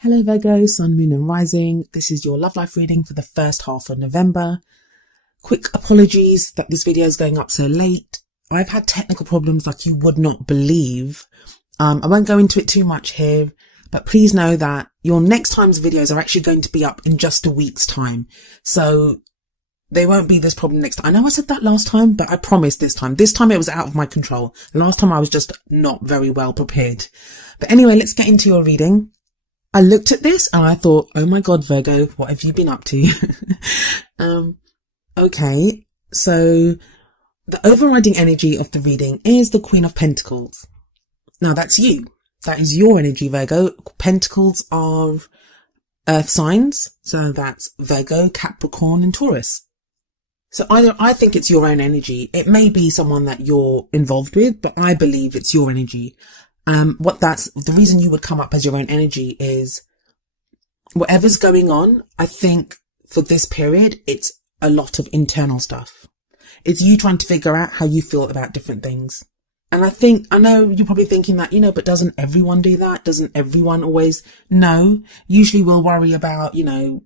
Hello Virgo, Sun, Moon and Rising. This is your love life reading for the first half of November. Quick apologies that this video is going up so late. I've had technical problems like you would not believe. I won't go into it too much here, but please know that your next time's videos are actually going to be up in just a week's time. So there won't be this problem next time. I know I said that last time, but I promise this time. This time it was out of my control. Last time I was just not very well prepared. But anyway, let's get into your reading. I looked at this and I thought, oh my God, Virgo, what have you been up to? Okay, so the overriding energy of the reading is the Queen of Pentacles. Now that's you. That is your energy, Virgo. Pentacles are earth signs. So that's Virgo, Capricorn and Taurus. So I think it's your own energy. It may be someone that you're involved with, but I believe it's your energy. The reason you would come up as your own energy is whatever's going on. I think for this period, it's a lot of internal stuff. It's you trying to figure out how you feel about different things. And I know you're probably thinking that, but doesn't everyone do that? Doesn't everyone always? No, usually we'll worry about,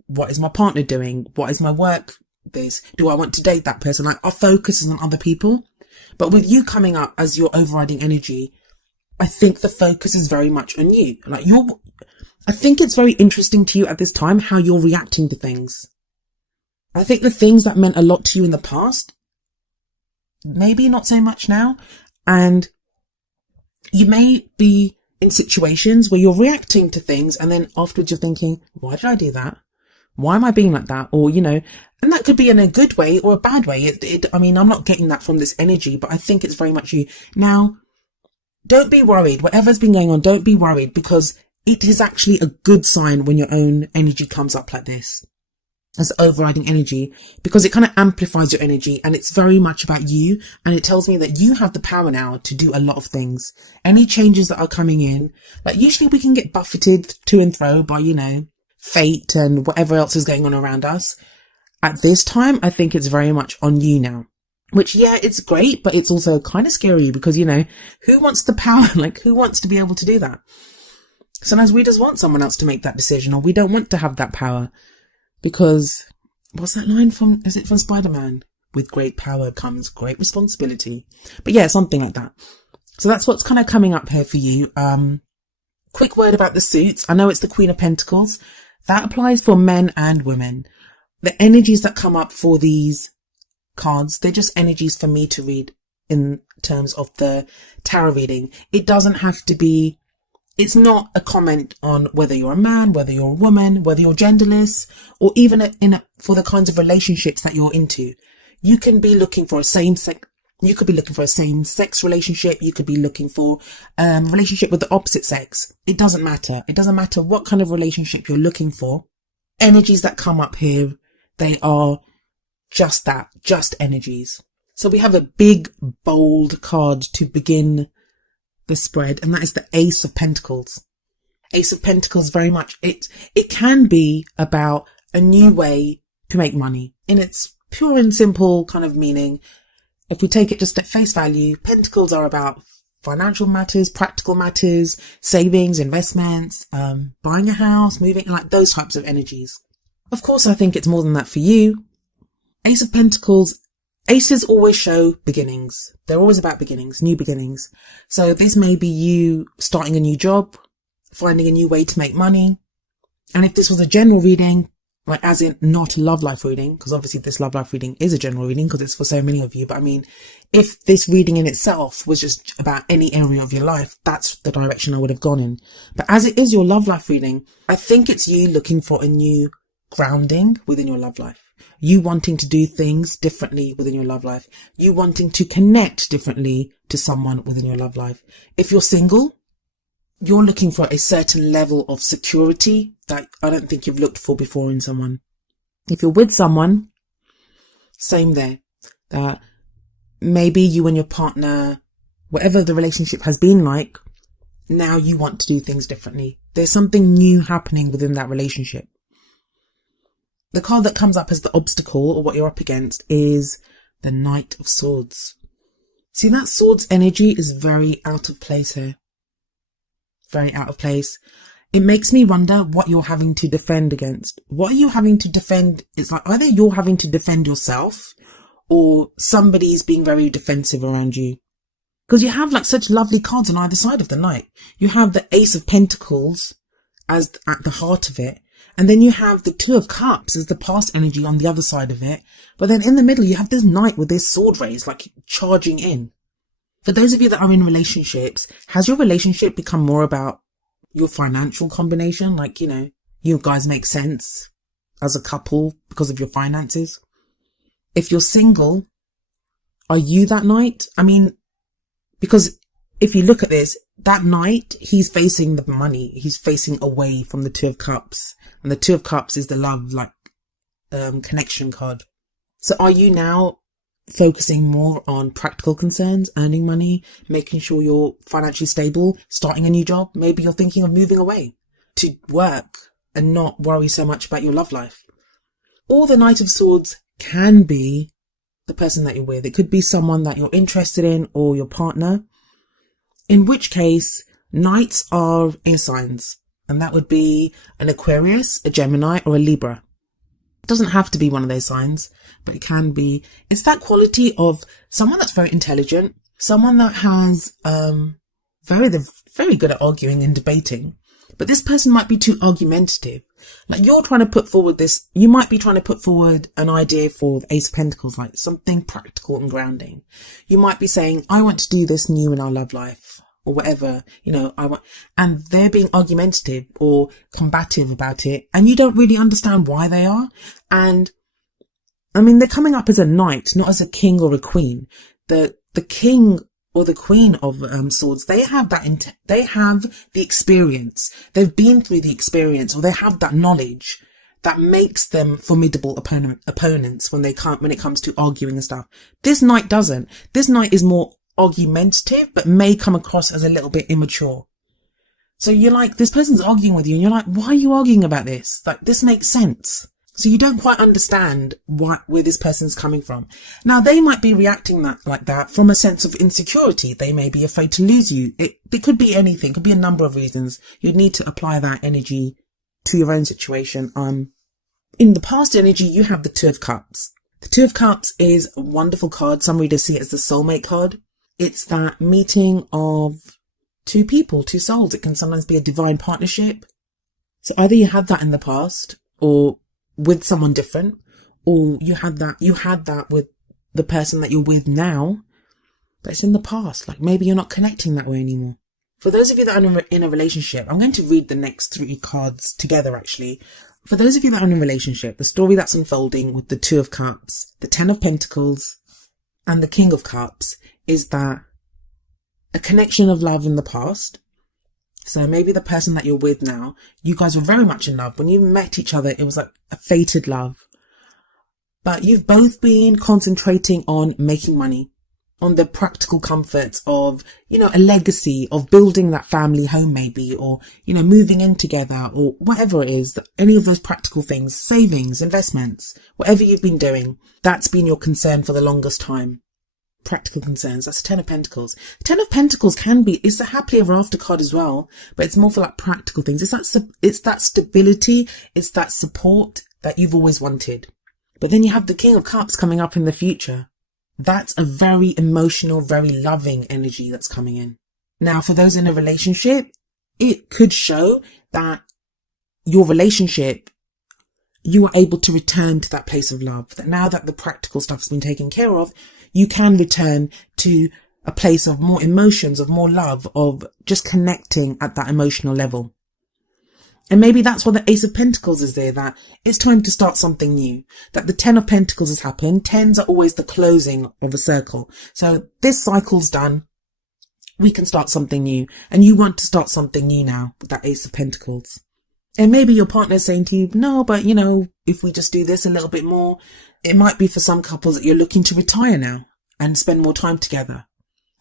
what is my partner doing? What is my work? Do I want to date that person? Like our focus is on other people. But with you coming up as your overriding energy, I think the focus is very much on you. I think it's very interesting to you at this time how you're reacting to things. I think the things that meant a lot to you in the past, maybe not so much now. And you may be in situations where you're reacting to things and then afterwards you're thinking, why did I do that? Why am I being like that? Or, and that could be in a good way or a bad way. I'm not getting that from this energy, but I think it's very much you. Now, don't be worried. Whatever's been going on, don't be worried, because it is actually a good sign when your own energy comes up like this as overriding energy, because it kind of amplifies your energy and it's very much about you. And it tells me that you have the power now to do a lot of things. Any changes that are coming in, like usually we can get buffeted to and fro by, fate and whatever else is going on around us. At this time, I think it's very much on you now. Which, yeah, it's great, but it's also kind of scary because, who wants the power? Like, who wants to be able to do that? Sometimes we just want someone else to make that decision, or we don't want to have that power because, what's that line from? Is it from Spider-Man? With great power comes great responsibility. But yeah, something like that. So that's what's kind of coming up here for you. Quick word about the suits. I know it's the Queen of Pentacles. That applies for men and women. The energies that come up for these cards, they're just energies for me to read in terms of the tarot reading. It doesn't have to be, it's not a comment on whether you're a man, whether you're a woman, whether you're genderless, or even for the kinds of relationships that you're into. You can be looking for a same-sex relationship. You could be looking for a relationship with the opposite sex. It doesn't matter. It doesn't matter what kind of relationship you're looking for. Energies that come up here, they are just that, just energies. So we have a big, bold card to begin the spread, and that is the Ace of Pentacles. Ace of Pentacles, very much, it can be about a new way to make money in its pure and simple kind of meaning. If we take it just at face value, Pentacles are about financial matters, practical matters, savings, investments, buying a house, moving, like those types of energies. Of course, I think it's more than that for you. Ace of Pentacles, aces always show beginnings. They're always about beginnings, new beginnings. So this may be you starting a new job, finding a new way to make money. And if this was a general reading, like as in not a love life reading, because obviously this love life reading is a general reading because it's for so many of you. But if this reading in itself was just about any area of your life, that's the direction I would have gone in. But as it is your love life reading, I think it's you looking for a new grounding within your love life. You wanting to do things differently within your love life. You wanting to connect differently to someone within your love life. If you're single, you're looking for a certain level of security that I don't think you've looked for before in someone. If you're with someone, same there. Maybe you and your partner, whatever the relationship has been like, now you want to do things differently. There's something new happening within that relationship. The card that comes up as the obstacle, or what you're up against, is the Knight of Swords. See, that swords energy is very out of place here. Very out of place. it makes me wonder what you're having to defend against. What are you having to defend? It's like either you're having to defend yourself or somebody's being very defensive around you. Because you have like such lovely cards on either side of the Knight. You have the Ace of Pentacles as at the heart of it. And then you have the Two of Cups as the past energy on the other side of it. But then in the middle, you have this Knight with this sword raised, like charging in. For those of you that are in relationships, has your relationship become more about your financial combination? Like, you guys make sense as a couple because of your finances. If you're single, are you that Knight? I mean, because if you look at this, that Knight, he's facing the money. He's facing away from the Two of Cups. And the Two of Cups is the love, connection card. So are you now focusing more on practical concerns, earning money, making sure you're financially stable, starting a new job? Maybe you're thinking of moving away to work and not worry so much about your love life. Or the Knight of Swords can be the person that you're with. It could be someone that you're interested in or your partner. In which case, Knights are air signs. And that would be an Aquarius, a Gemini, or a Libra. It doesn't have to be one of those signs, but it can be. It's that quality of someone that's very intelligent, someone that has very good at arguing and debating. But this person might be too argumentative. Like you're trying to put forward this, you might be trying to put forward an idea for the Ace of Pentacles, like something practical and grounding. You might be saying, I want to do this new in our love life or whatever, and they're being argumentative or combative about it. And you don't really understand why they are. And I mean, they're coming up as a knight, not as a king or a queen. The king or the queen of swords, they have they have the experience. They've been through the experience, or they have that knowledge that makes them formidable opponents when it comes to arguing and stuff. This knight doesn't. This knight is more argumentative, but may come across as a little bit immature. So you're like, this person's arguing with you and you're like, why are you arguing about this? Like, this makes sense. So you don't quite understand where this person's coming from. Now, they might be reacting like that from a sense of insecurity. They may be afraid to lose you. It could be anything. It could be a number of reasons. You'd need to apply that energy to your own situation. In the past energy, you have the Two of Cups. The Two of Cups is a wonderful card. Some readers see it as the soulmate card. It's that meeting of two people, two souls. It can sometimes be a divine partnership. So either you had that in the past or with someone different, or you had that with the person that you're with now, but it's in the past. Like maybe you're not connecting that way anymore. For those of you that are in a relationship, I'm going to read the next 3 cards together actually. For those of you that are in a relationship, the story that's unfolding with the Two of Cups, the Ten of Pentacles, and the King of Cups is that a connection of love in the past. So maybe the person that you're with now, you guys were very much in love. When you met each other, it was like a fated love. But you've both been concentrating on making money, on the practical comforts of, a legacy of building that family home maybe, or, moving in together or whatever it is, any of those practical things, savings, investments, whatever you've been doing, that's been your concern for the longest time. Practical concerns. That's Ten of Pentacles. Ten of Pentacles it's a happily ever after card as well, but it's more for like practical things. It's that stability. It's that support that you've always wanted. But then you have the King of Cups coming up in the future. That's a very emotional, very loving energy that's coming in. Now, for those in a relationship, it could show that your relationship, you are able to return to that place of love. That now that the practical stuff has been taken care of, you can return to a place of more emotions, of more love, of just connecting at that emotional level. And maybe that's why the Ace of Pentacles is there, that it's time to start something new. That the Ten of Pentacles has happened. Tens are always the closing of a circle. So this cycle's done. We can start something new. And you want to start something new now with that Ace of Pentacles. And maybe your partner's saying to you, no, but if we just do this a little bit more, it might be for some couples that you're looking to retire now and spend more time together.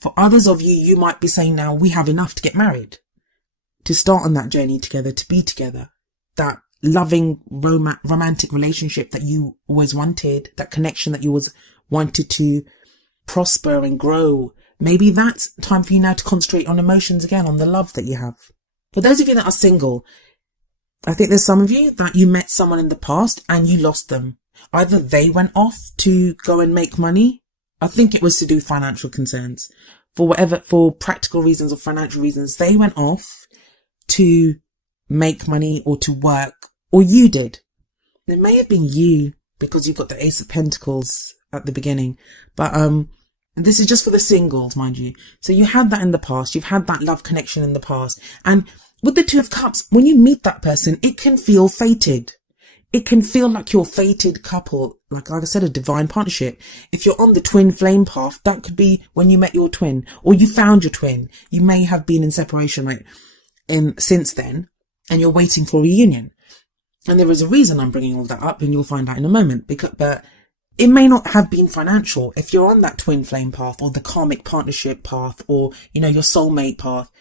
For others of you, you might be saying now, we have enough to get married, to start on that journey together, to be together. That loving, romantic relationship that you always wanted, that connection that you always wanted to prosper and grow. Maybe that's time for you now to concentrate on emotions again, on the love that you have. For those of you that are single, I think there's some of you that you met someone in the past and you lost them. Either they went off to go and make money. I think it was to do with financial concerns. For practical reasons or financial reasons, they went off to make money or to work, or you did. It may have been you because you've got the Ace of Pentacles at the beginning. But this is just for the singles, mind you. So you had that in the past. You've had that love connection in the past. And with the Two of Cups, when you meet that person, it can feel fated. It can feel like you're a fated couple, like I said, a divine partnership. If you're on the twin flame path, that could be when you met your twin or you found your twin. You may have been in separation since then, and you're waiting for a reunion. And there is a reason I'm bringing all that up, and you'll find out in a moment. But it may not have been financial. If you're on that twin flame path or the karmic partnership path or, your soulmate path,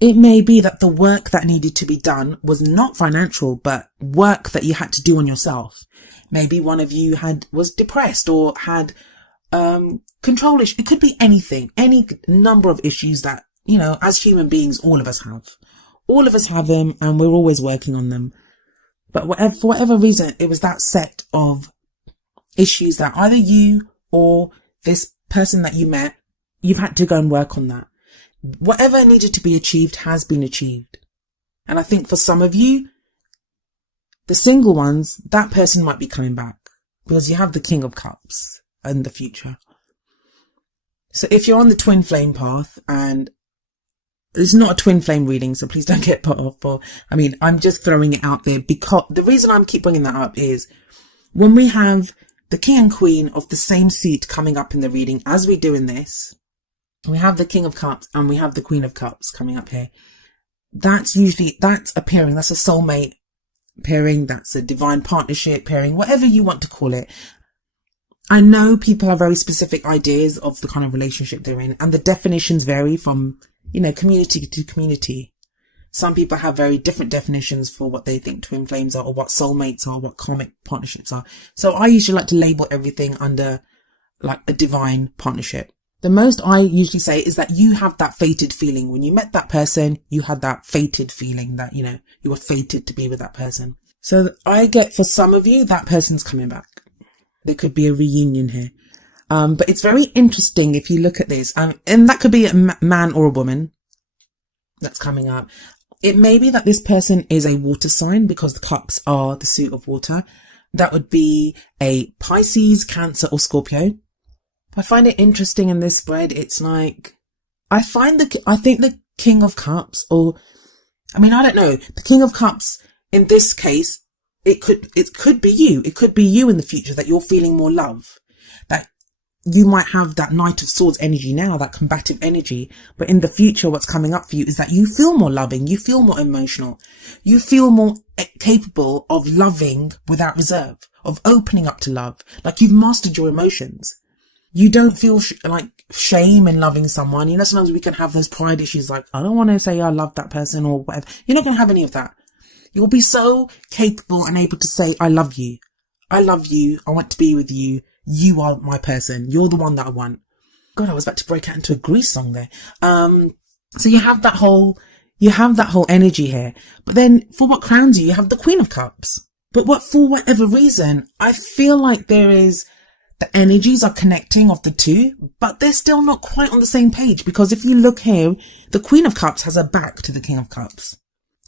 it may be that the work that needed to be done was not financial, but work that you had to do on yourself. Maybe one of you was depressed or had control issues. It could be anything, any number of issues that, as human beings, all of us have. All of us have them, and we're always working on them. But for whatever reason, it was that set of issues that either you or this person that you met, you've had to go and work on that. Whatever needed to be achieved has been achieved. And I think for some of you, the single ones, that person might be coming back because you have the King of Cups in the future. So if you're on the twin flame path, and it's not a twin flame reading, so please don't get put off. I'm just throwing it out there because the reason I keep bringing that up is when we have the King and Queen of the same suit coming up in the reading, as we do in this, we have the King of Cups and we have the Queen of Cups coming up here. That's a pairing. That's a soulmate pairing. That's a divine partnership pairing, whatever you want to call it. I know people have very specific ideas of the kind of relationship they're in, and the definitions vary from, community to community. Some people have very different definitions for what they think twin flames are, or what soulmates are, what karmic partnerships are. So I usually like to label everything under like a divine partnership. The most I usually say is that you have that fated feeling. When you met that person, you had that fated feeling that, you were fated to be with that person. So I get, for some of you, that person's coming back. There could be a reunion here. But it's very interesting if you look at this. And that could be a man or a woman that's coming up. It may be that this person is a water sign because the cups are the suit of water. That would be a Pisces, Cancer or Scorpio. I find it interesting in this spread. It's like, I think the King of Cups, I don't know. The King of Cups in this case, it could be you. It could be you in the future that you're feeling more love. That you might have that Knight of Swords energy now, that combative energy. But in the future, what's coming up for you is that you feel more loving. You feel more emotional. You feel more capable of loving without reserve, of opening up to love. Like you've mastered your emotions. You don't feel shame in loving someone. Sometimes we can have those pride issues like, I don't want to say I love that person or whatever. You're not going to have any of that. You'll be so capable and able to say, I love you. I love you. I want to be with you. You are my person. You're the one that I want. God, I was about to break out into a Grease song there. So you have that whole energy here. But then for what crowns you, you have the Queen of Cups. But for whatever reason, I feel like the energies are connecting of the two, but they're still not quite on the same page, because if you look here, the Queen of Cups has her back to the King of Cups.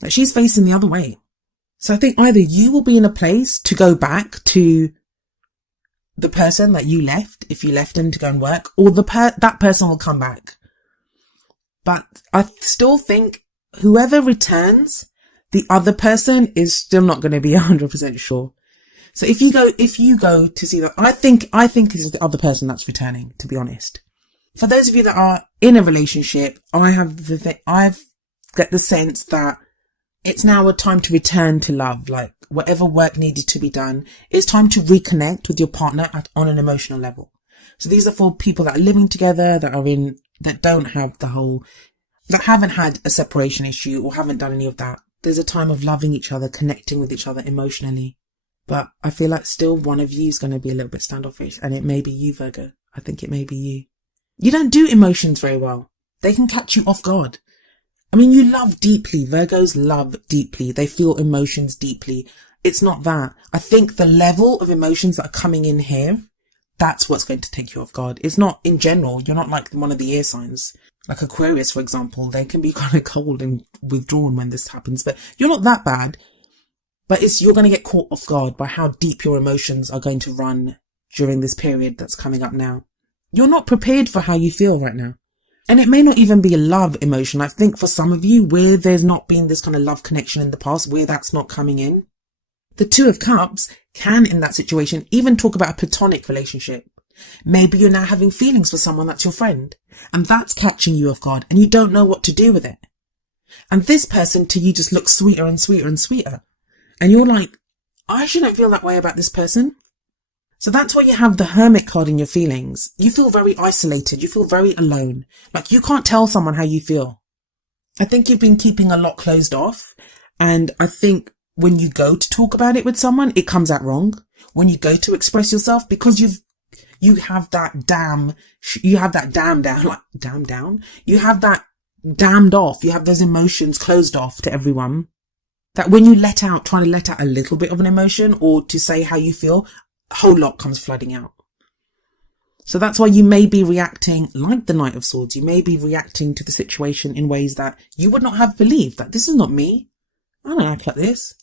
Like she's facing the other way. So I think either you will be in a place to go back to the person that you left, if you left him to go and work, or that person will come back. But I still think whoever returns, the other person is still not going to be 100% sure. So if you go to see that, I think it's the other person that's returning, to be honest. For those of you that are in a relationship, I've got the sense that it's now a time to return to love. Like whatever work needed to be done, it's time to reconnect with your partner on an emotional level. So these are for people that are living together, that haven't had a separation issue or haven't done any of that. There's a time of loving each other, connecting with each other emotionally. But I feel like still one of you is going to be a little bit standoffish, and it may be you, Virgo. I think it may be you. You don't do emotions very well. They can catch you off guard. I mean, you love deeply. Virgos love deeply. They feel emotions deeply. It's not that. I think the level of emotions that are coming in here, that's what's going to take you off guard. It's not in general. You're not like one of the air signs. Like Aquarius, for example, they can be kind of cold and withdrawn when this happens, but you're not that bad. But you're going to get caught off guard by how deep your emotions are going to run during this period that's coming up now. You're not prepared for how you feel right now. And it may not even be a love emotion. I think for some of you, where there's not been this kind of love connection in the past, where that's not coming in, the Two of Cups can, in that situation, even talk about a platonic relationship. Maybe you're now having feelings for someone that's your friend, and that's catching you off guard, and you don't know what to do with it. And this person to you just looks sweeter and sweeter and sweeter. And you're like, I shouldn't feel that way about this person. So that's why you have the Hermit card in your feelings. You feel very isolated. You feel very alone. Like you can't tell someone how you feel. I think you've been keeping a lot closed off. And I think when you go to talk about it with someone, it comes out wrong. When you go to express yourself, because you have that damned off. You have those emotions closed off to everyone. That when you try to let out a little bit of an emotion or to say how you feel, a whole lot comes flooding out. So that's why you may be reacting like the Knight of Swords. You may be reacting to the situation in ways that you would not have believed. That this is not me. I don't act like this.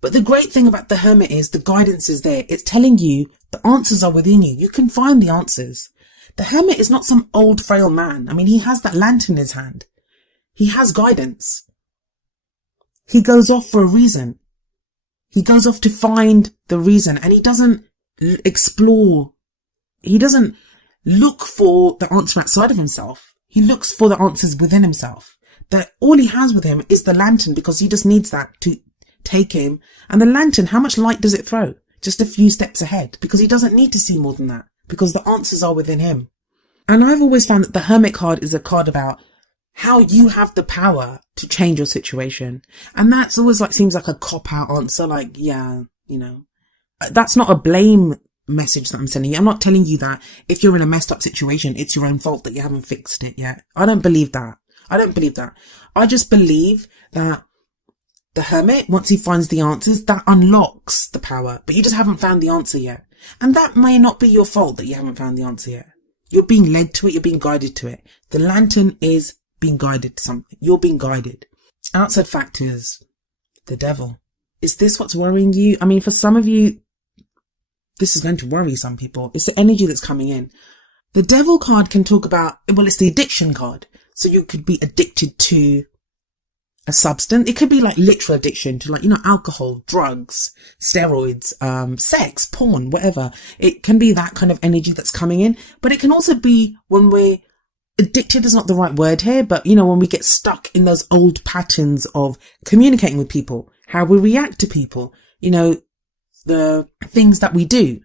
But the great thing about the Hermit is the guidance is there. It's telling you the answers are within you. You can find the answers. The Hermit is not some old frail man. I mean, he has that lantern in his hand. He has guidance. He goes off for a reason. He goes off to find the reason, and he doesn't explore. He doesn't look for the answer outside of himself. He looks for the answers within himself. That all he has with him is the lantern, because he just needs that to take him. And the lantern, how much light does it throw? Just a few steps ahead, because he doesn't need to see more than that, because the answers are within him. And I've always found that the Hermit card is a card about how you have the power to change your situation. And that's always seems like a cop-out answer, that's not a blame message that I'm sending you. I'm not telling you that if you're in a messed up situation, it's your own fault that you haven't fixed it yet. I don't believe that. I just believe that the Hermit, once he finds the answers, that unlocks the power, but you just haven't found the answer yet. And that may not be your fault that you haven't found the answer yet. You're being led to it. You're being guided to it. The lantern is being guided to something. You're being guided. Outside factors. The devil. Is this what's worrying you? I mean, for some of you, this is going to worry some people. It's the energy that's coming in. The devil card can talk about, it's the addiction card. So you could be addicted to a substance. It could be literal addiction to alcohol, drugs, steroids, sex, porn, whatever. It can be that kind of energy that's coming in. But it can also be when we're addicted is not the right word here, but when we get stuck in those old patterns of communicating with people, how we react to people, the things that we do.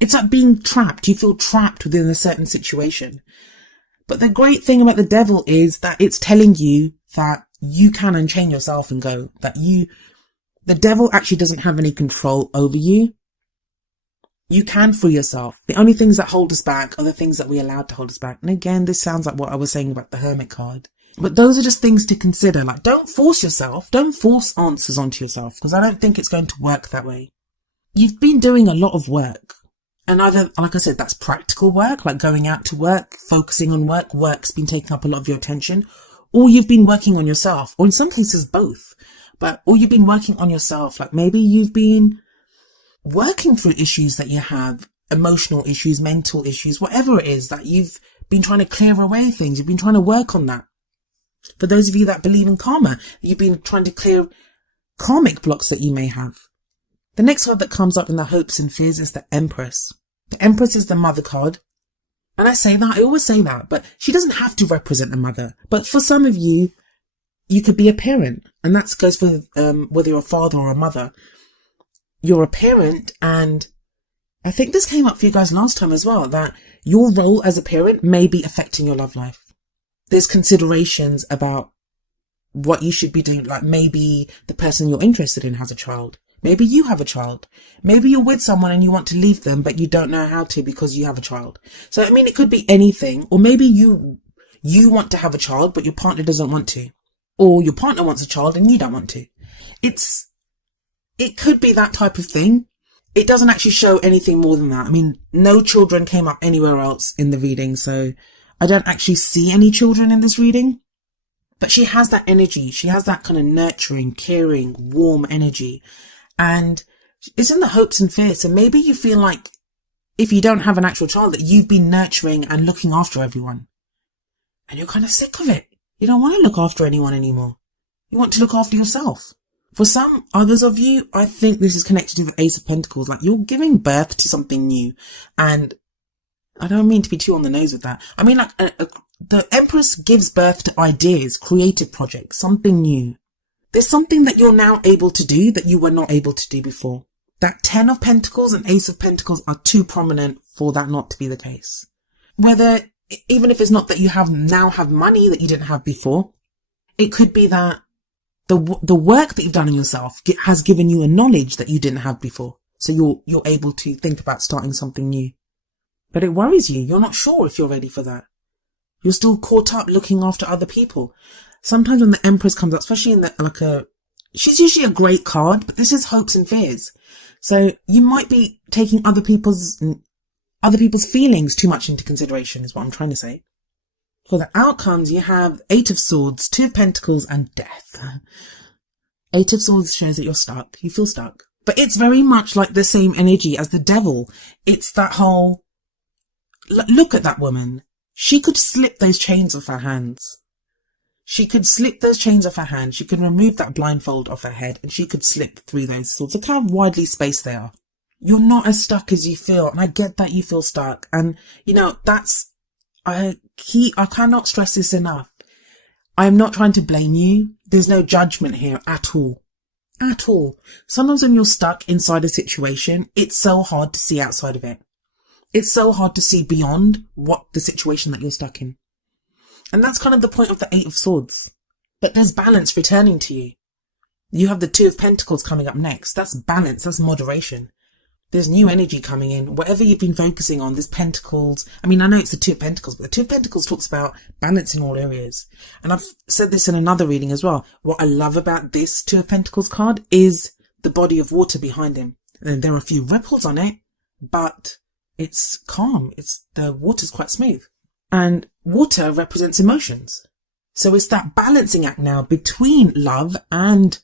It's like being trapped. You feel trapped within a certain situation. But the great thing about the devil is that it's telling you that you can unchain yourself and go, the devil actually doesn't have any control over you. You can free yourself. The only things that hold us back are the things that we allowed to hold us back. And again, this sounds like what I was saying about the Hermit card. But those are just things to consider. Don't force yourself. Don't force answers onto yourself, because I don't think it's going to work that way. You've been doing a lot of work. And either, like I said, that's practical work, like going out to work, focusing on work. Work's been taking up a lot of your attention. Or you've been working on yourself. Or in some cases, both. Or you've been working on yourself. Maybe you've been working through issues that you have, emotional issues, mental issues, whatever it is, that you've been trying to clear away things. You've been trying to work on that. For those of you that believe in karma, you've been trying to clear karmic blocks that you may have. The next card that comes up in the hopes and fears is the Empress. The Empress is the mother card. And I always say that, but she doesn't have to represent a mother. But for some of you, you could be a parent. And that goes for whether you're a father or a mother. You're a parent, and I think this came up for you guys last time as well, that your role as a parent may be affecting your love life. There's considerations about what you should be doing. Maybe the person you're interested in has a child. Maybe you have a child. Maybe you're with someone and you want to leave them, but you don't know how to because you have a child. So, it could be anything. Or maybe you want to have a child, but your partner doesn't want to. or your partner wants a child and you don't want to. It could be that type of thing. It doesn't actually show anything more than that. I mean, no children came up anywhere else in the reading, so I don't actually see any children in this reading. But she has that energy. She has that kind of nurturing, caring, warm energy. And it's in the hopes and fears. So maybe you feel like if you don't have an actual child, that you've been nurturing and looking after everyone. And you're kind of sick of it. You don't want to look after anyone anymore. You want to look after yourself. For some others of you, I think this is connected to the Ace of Pentacles. Like, you're giving birth to something new. And I don't mean to be too on the nose with that. I mean, like, the Empress gives birth to ideas, creative projects, something new. There's something that you're now able to do that you were not able to do before. That 10 of Pentacles and Ace of Pentacles are too prominent for that not to be the case. Even if it's not that you now have money that you didn't have before, it could be that the work that you've done on yourself has given you a knowledge that you didn't have before. So you're able to think about starting something new. But it worries you. You're not sure if you're ready for that. You're still caught up looking after other people. Sometimes when the Empress comes up, especially in she's usually a great card, but this is hopes and fears. So you might be taking other people's feelings too much into consideration, is what I'm trying to say. For the outcomes, you have 8 of Swords, 2 of Pentacles, and Death. 8 of Swords shows that you're stuck. You feel stuck. But it's very much like the same energy as the Devil. It's that whole, look at that woman. She could slip those chains off her hands. She could slip those chains off her hands. She could remove that blindfold off her head, and she could slip through those swords. Look how widely spaced they are. You're not as stuck as you feel, and I get that you feel stuck. And, I cannot stress this enough. I'm not trying to blame you. There's no judgment here at all. At all. Sometimes when you're stuck inside a situation, it's so hard to see outside of it. It's so hard to see beyond what the situation that you're stuck in. And that's kind of the point of the 8 of Swords. But there's balance returning to you. You have the 2 of Pentacles coming up next. That's balance. That's moderation. There's new energy coming in. Whatever you've been focusing on, there's Pentacles. I mean, I know it's the 2 of Pentacles, but the 2 of Pentacles talks about balance in all areas. And I've said this in another reading as well. What I love about this 2 of Pentacles card is the body of water behind him. And there are a few ripples on it, but it's calm. The water's quite smooth. And water represents emotions. So it's that balancing act now between love and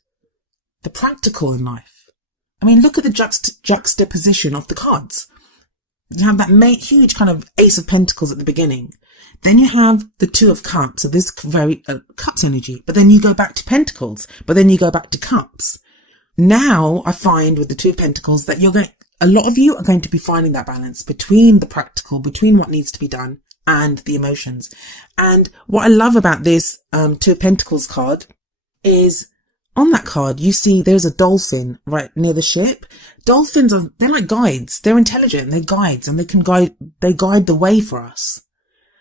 the practical in life. I mean, look at the juxtaposition of the cards. You have that huge kind of Ace of Pentacles at the beginning. Then you have the 2 of Cups, so this very Cups energy. But then you go back to Pentacles. But then you go back to Cups. Now I find with the 2 of Pentacles that a lot of you are going to be finding that balance between the practical, between what needs to be done, and the emotions. And what I love about this 2 of Pentacles card is, on that card, you see there's a dolphin right near the ship. Dolphins they're like guides. They're intelligent. They're guides, and they guide the way for us.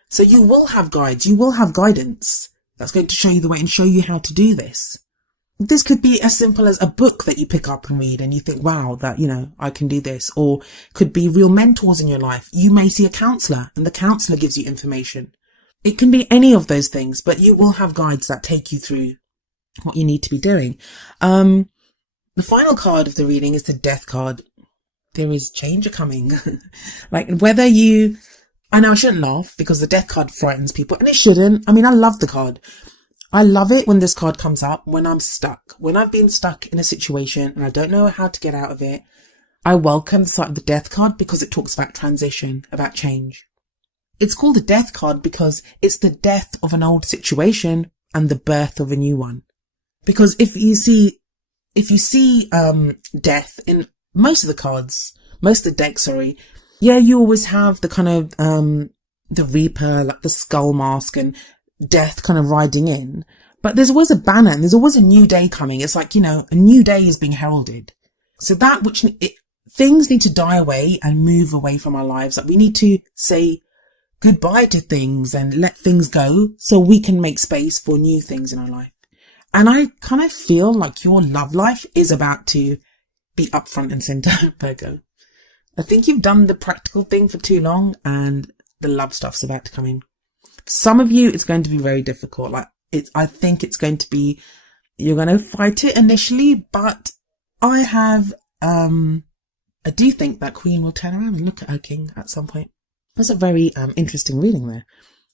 So you will have guides. You will have guidance that's going to show you the way and show you how to do this. This could be as simple as a book that you pick up and read and you think, wow, that, I can do this. Or could be real mentors in your life. You may see a counsellor and the counsellor gives you information. It can be any of those things, but you will have guides that take you through what you need to be doing. The final card of the reading is the Death card. There is change coming. I know I shouldn't laugh because the Death card frightens people, and it shouldn't. I mean, I love the card. I love it when this card comes up, when I'm stuck, when I've been stuck in a situation and I don't know how to get out of it. I welcome the sight of the Death card because it talks about transition, about change. It's called the Death card because it's the death of an old situation and the birth of a new one. Because if you see death in most of the cards, most of the decks, you always have the kind of the Reaper, like the skull mask, and death kind of riding in. But there's always a banner and there's always a new day coming. It's like, a new day is being heralded. So things need to die away and move away from our lives. Like, we need to say goodbye to things and let things go so we can make space for new things in our life. And I kind of feel like your love life is about to be up front and center, Virgo. I think you've done the practical thing for too long and the love stuff's about to come in. Some of you, it's going to be very difficult. Like, I think it's going to be, you're going to fight it initially, but I do think that Queen will turn around and look at her king at some point. That's a very interesting reading there.